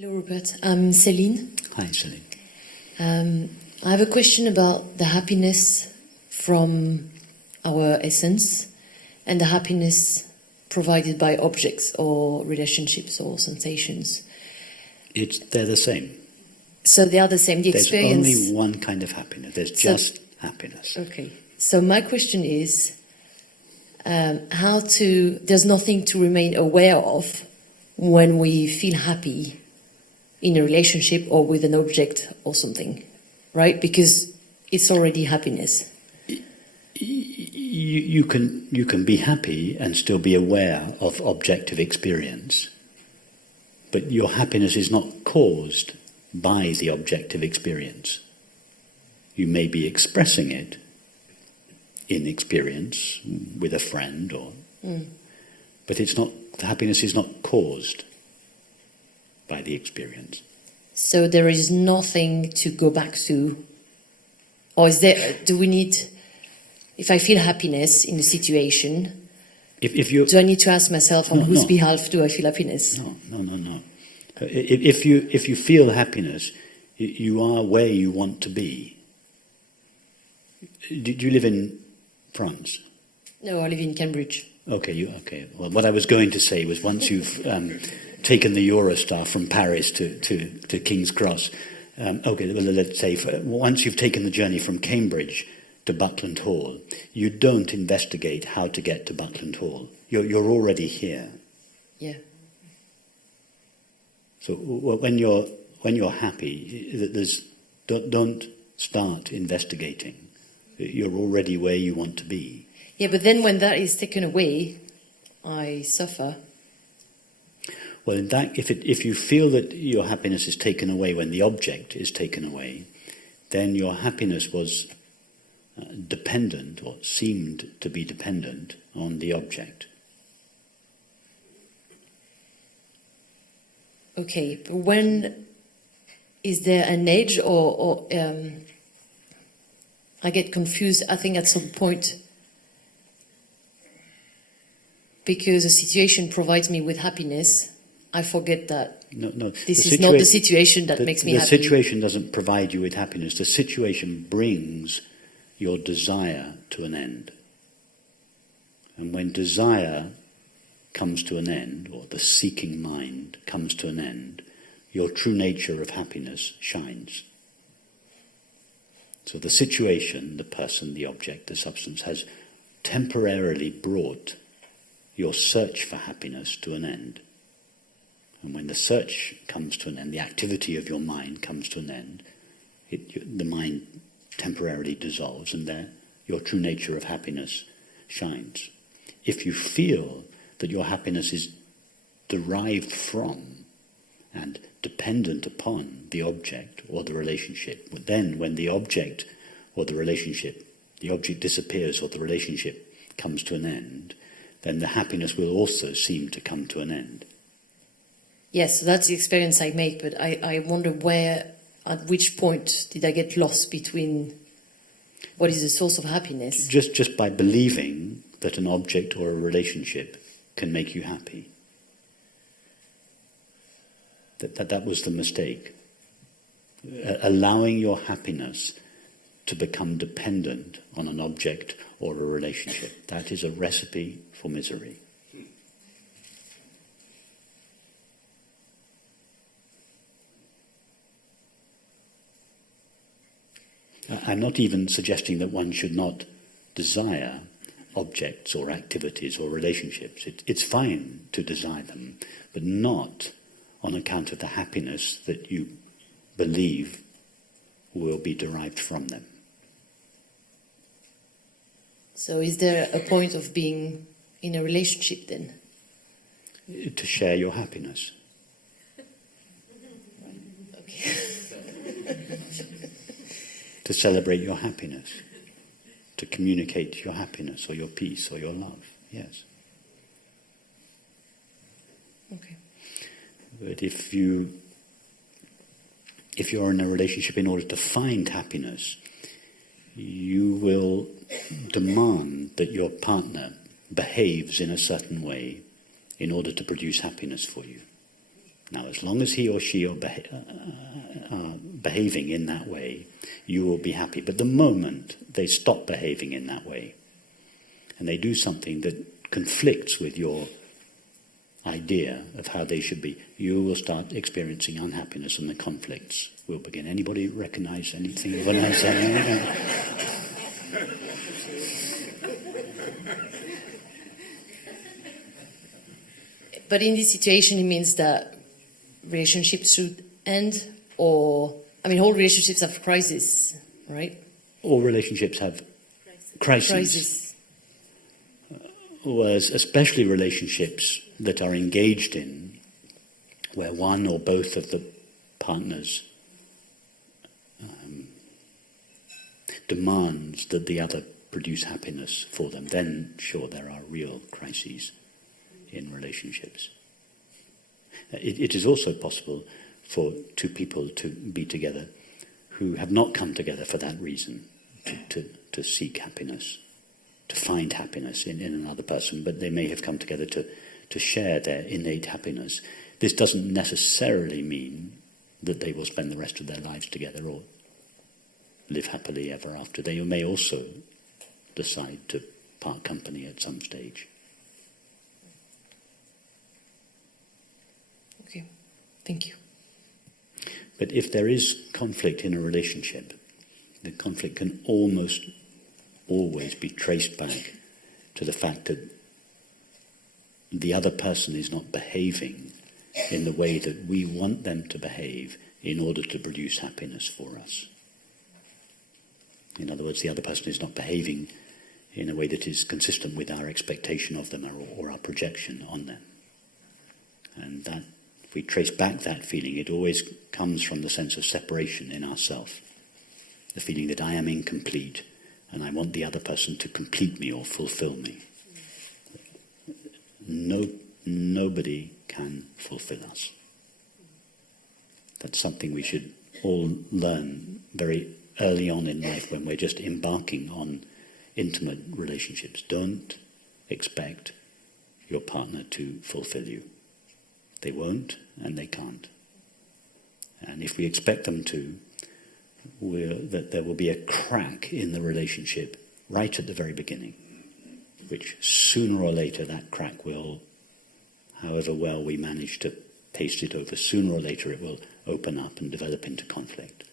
Hello, Rupert. I'm Celine. Hi, Celine. I have a question about the happiness from our essence and the happiness provided by objects or relationships or sensations. They're the same. So they are the same. The There's experience. only one kind of happiness. There's just happiness. Okay. So my question is, there's nothing to remain aware of when we feel happy in a relationship or with an object or something, right? Because it's already happiness. You can be happy and still be aware of objective experience, but your happiness is not caused by the objective experience. You may be expressing it in experience with a friend, but it's not. The happiness is not caused by the experience. So there is nothing to go back to, or is there? Do we need? If I feel happiness in a situation, do I need to ask myself on whose behalf do I feel happiness? No. If you feel happiness, you are where you want to be. Do you live in France? No, I live in Cambridge. Okay. Well, what I was going to say was once you've taken the Eurostar from Paris to King's Cross, let's say once you've taken the journey from Cambridge to Buckland Hall, you don't investigate how to get to Buckland Hall. You're already here. Yeah. So when you're happy, don't start investigating. You're already where you want to be. Yeah, but then when that is taken away, I suffer. Well, in that, if you feel that your happiness is taken away when the object is taken away, then your happiness was dependent, or seemed to be dependent, on the object. Okay, but when is there an edge, or I get confused, I think at some point, because a situation provides me with happiness, I forget that this is not the situation that makes me happy. The situation doesn't provide you with happiness. The situation brings your desire to an end. And when desire comes to an end, or the seeking mind comes to an end, your true nature of happiness shines. So the situation, the person, the object, the substance has temporarily brought your search for happiness to an end. And when the search comes to an end, the activity of your mind comes to an end, the mind temporarily dissolves, and there your true nature of happiness shines. If you feel that your happiness is derived from and dependent upon the object or the relationship, then when the object or the relationship, the object disappears or the relationship comes to an end, then the happiness will also seem to come to an end. Yes, so that's the experience I make, but I wonder at which point did I get lost between what is the source of happiness? Just by believing that an object or a relationship can make you happy. That was the mistake. Allowing your happiness to become dependent on an object or a relationship. That is a recipe for misery. I'm not even suggesting that one should not desire objects or activities or relationships. It's fine to desire them, but not on account of the happiness that you believe will be derived from them. So is there a point of being in a relationship then? To share your happiness. Okay. To celebrate your happiness. To communicate your happiness or your peace or your love. Yes. Okay. But if you're in a relationship in order to find happiness, you will demand that your partner behaves in a certain way in order to produce happiness for you. Now, as long as he or she are behaving in that way, you will be happy. But the moment they stop behaving in that way, and they do something that conflicts with your idea of how they should be, you will start experiencing unhappiness, and the conflicts will begin. Anybody recognize anything when I say? But in this situation, it means that relationships should end, or, I mean, all relationships have crises, right? All relationships have crises. Whereas especially relationships that are engaged in, where one or both of the partners demands that the other produce happiness for them, then sure, there are real crises in relationships. It is also possible for two people to be together who have not come together for that reason, to seek happiness, to find happiness in another person, but they may have come together to share their innate happiness. This doesn't necessarily mean that they will spend the rest of their lives together or live happily ever after. They may also decide to part company at some stage. Okay, thank you. But if there is conflict in a relationship, the conflict can almost always be traced back to the fact that the other person is not behaving in the way that we want them to behave in order to produce happiness for us. In other words, the other person is not behaving in a way that is consistent with our expectation of them or our projection on them. And that, if we trace back that feeling, it always comes from the sense of separation in ourself. The feeling that I am incomplete and I want the other person to complete me or fulfill me. Nobody can fulfill us. That's something we should all learn very early on in life when we're just embarking on intimate relationships. Don't expect your partner to fulfill you. They won't and they can't. And if we expect them to, that there will be a crack in the relationship right at the very beginning, which sooner or later that crack will, however well we manage to paste it over, sooner or later it will open up and develop into conflict.